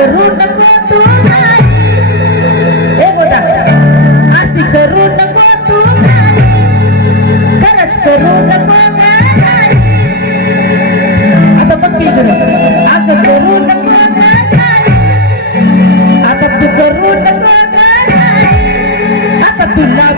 करू नको तू हे बोला अशी करू नको तू खरंच करू नको आता पक्की करू आता करू नको आता तू करू नको आता तुला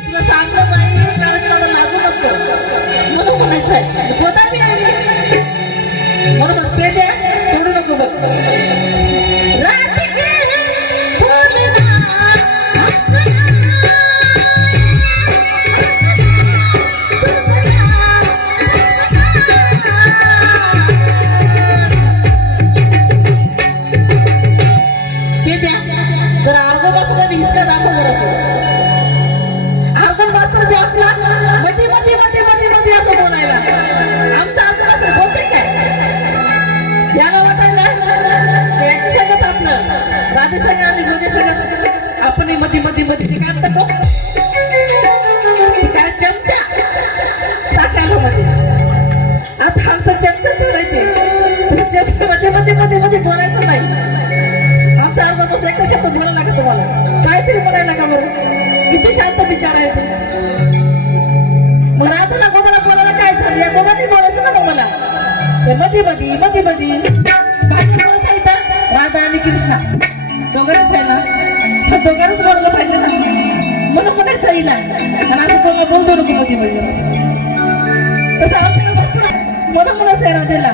तुला सांगतो नाही कारण मला लागू नको म्हणून म्हणायचं आहे कोणता बी आहे म्हणून ते द्या सोडू नको बघ आपण मध्ये मध्ये मध्ये काय म्हणतो काय चमचा टाकायला मध्ये आता आमचा चमचा चढायचे चमचा मध्ये मध्ये मध्ये मध्ये बोलायचं नाही आमचा अर्धा बस एक शब्द बोलायला लागत तुम्हाला काहीतरी बोलायला का बरं किती शांत विचार आहे तुझा मग राधाला गोदाला बोलायला काय झालं या दोघांनी बोलायचं ना मला मध्ये मध्ये मध्ये मध्ये बोलायचं इथं राधा आणि कृष्णा दोघांच आहे ना दोघांनाच बोललं पाहिजे ना म्हणून म्हणायचं येईल आणि असं कोणाला बोलतो नको मध्ये मध्ये तसं आमच्या म्हणून म्हणायचं आहे राधेला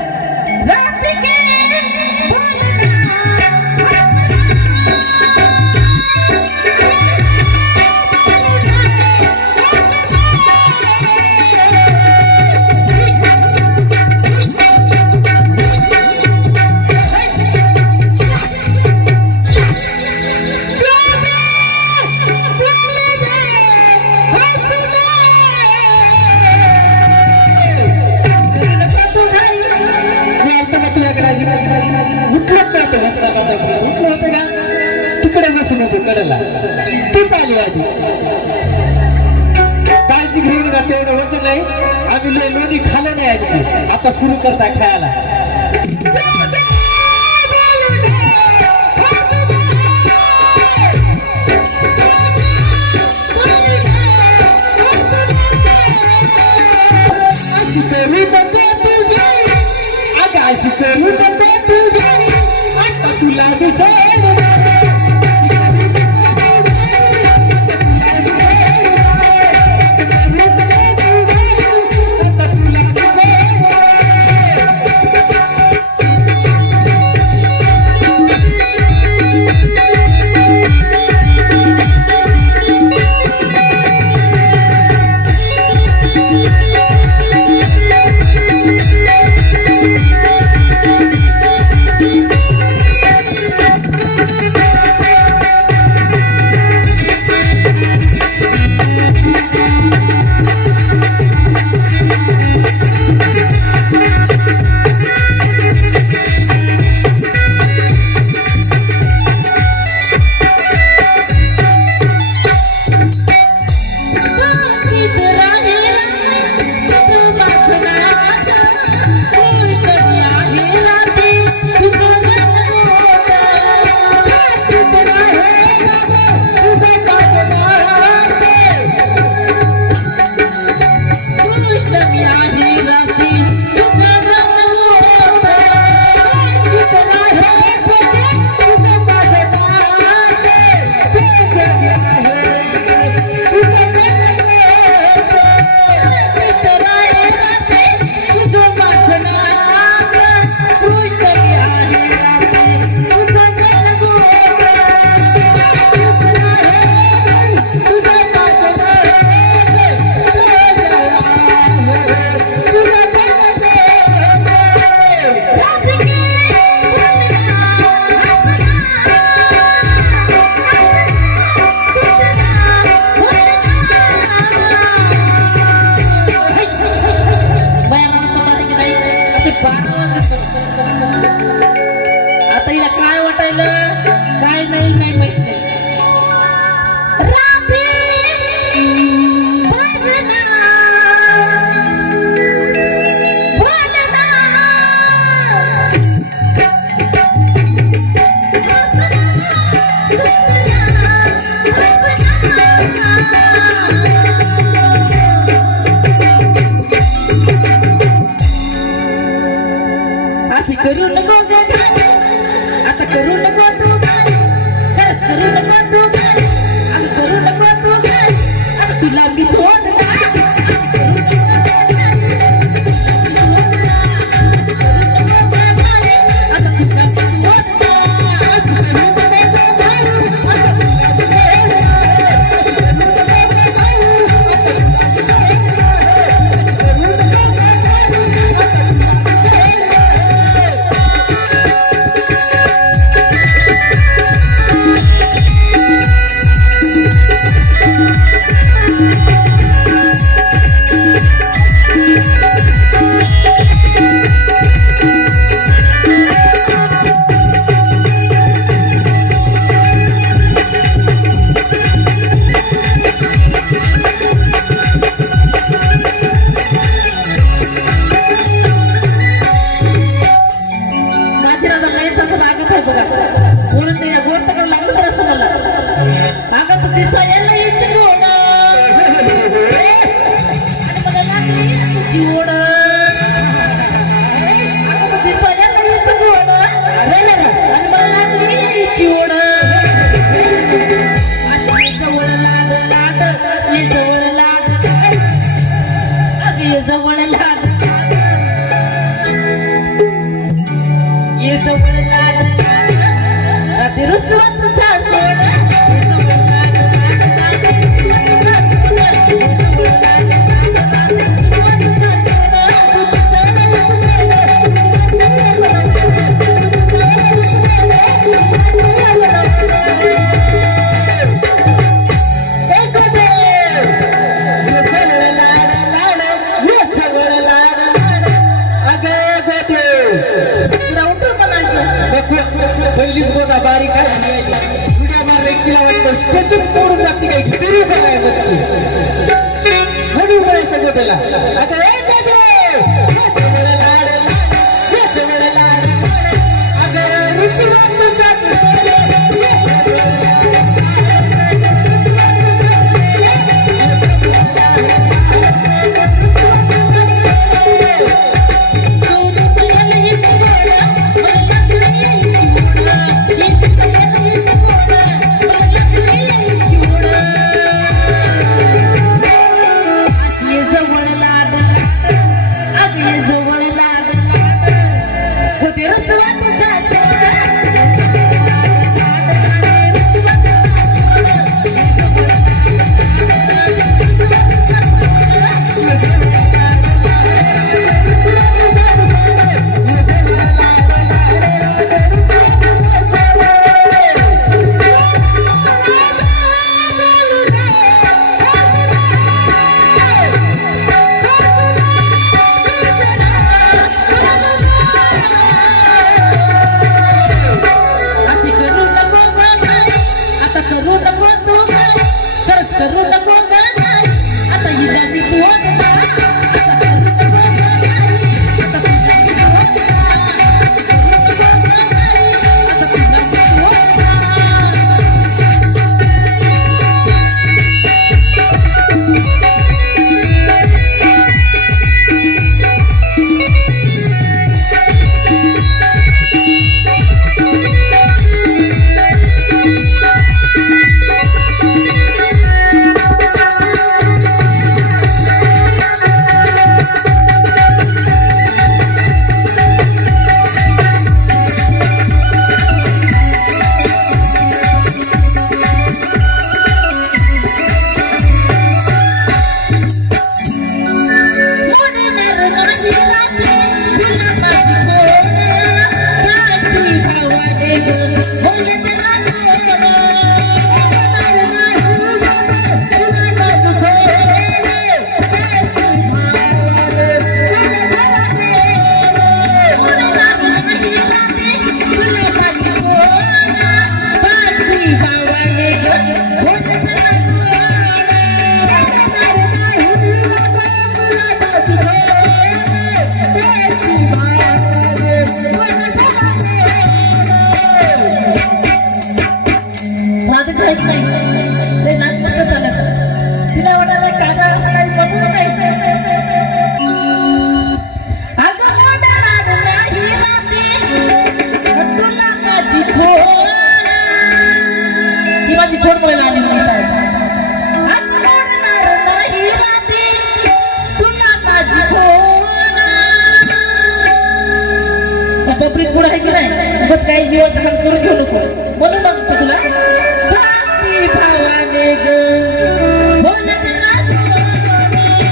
तिकडे बसून होतो कडेला तूच आली आधी काळजी घेऊ नका तेवढं वजन नाही आम्ही लय लोणी खाल्लं नाही आधी आता सुरू करता खायला तुला काय वाटायलं काय नाही नाही माहित नाही राधे भजना, भजना, असे करू नको ग गाणे, आता करू नको तू गाणे, खरंच करू नको तू गाणे, आता करू नको तू गाणे, आता तुला मी सोडणार. जवळ लाड ये जवळ लाड रात्री रुसवत सासवड पहिलीच गोदा बारीक आहे तुझ्या मार तिला वाटतं स्टेचच तोडून जाते काही तरी बघाय म्हणून बोलायचं गोट्याला आता जवळ लाड होते रसवाट राग करून घेऊ नको म्हणून म्हणतो तुला भावी भावाने ग बोलत राहतो.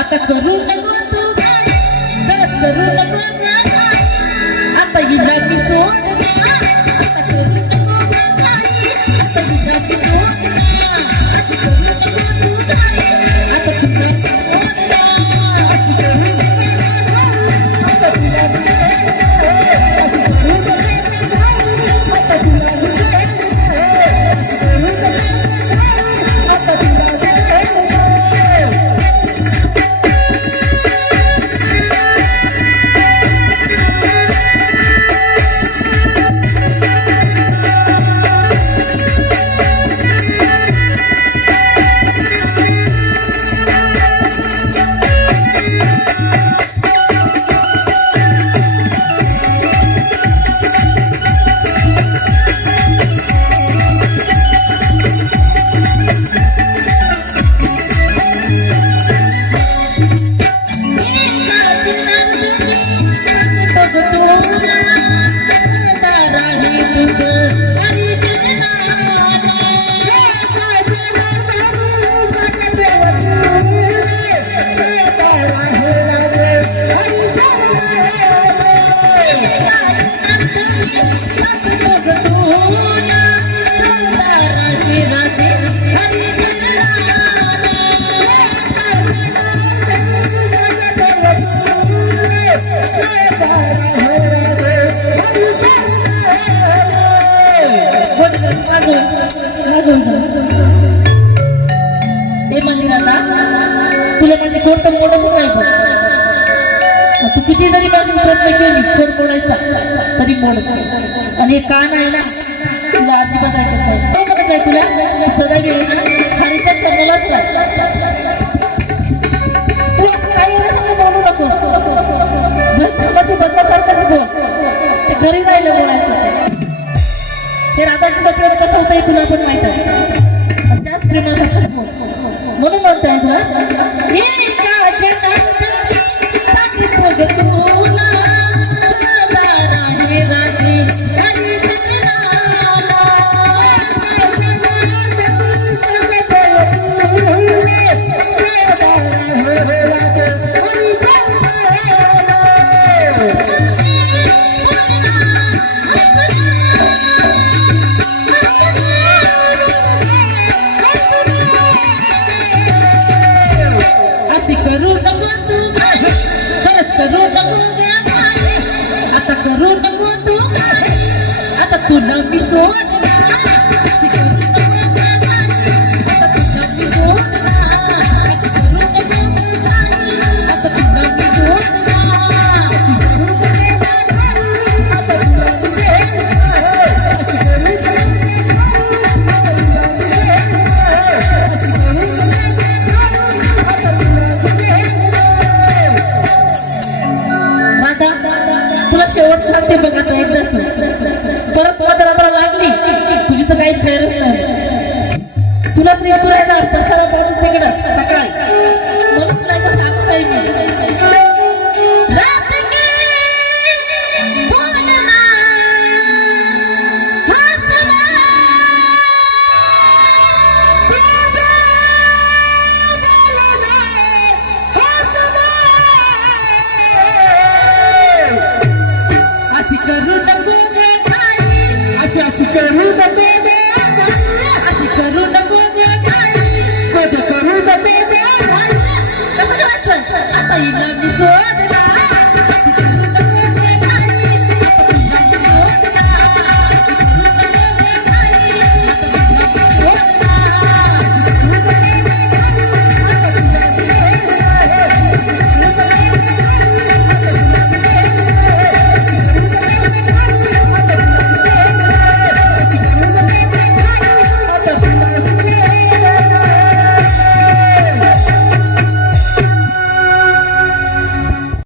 आता करू नको तू काय परत करू नको काय आता हिला मी सोड आता करू नको काय आता हिला मी सोड आता करू नको तू काय आता हिला मी सोड आता करू नको आता हिला मी तुला म्हणजे कोण तर मोडतच नाही बघ. तू किती जरी माझी प्रयत्न केली खोड मोडायचा तरी मोडत आणि कान आहे ना तुला अजिबात ऐकत नाही म्हणत आहे तुला सदा गेली ना हरीच्या चरणालाच तू असं काही सगळं बोलू नकोस मध्ये बदलासारखंच बोल ते घरी राहिलं बोलायचं ते राधाकृष्ण वेळ कसं होतं तुला पण माहित आहे त्याच प्रेमासारखंच बोल म्हणून म्हणताय करू नको तू काय खरंच करू नको आता करू नको तू काय आता तुला मी शेवट सांगते बघा आता एकदाच परत तुला जरा लागली तुझी तर काही खैरच नाही तुला तरी तू राहणार पसारा पाहून तिकडच सकाळी म्हणून तुला एकदा सांगत आहे मी I love you.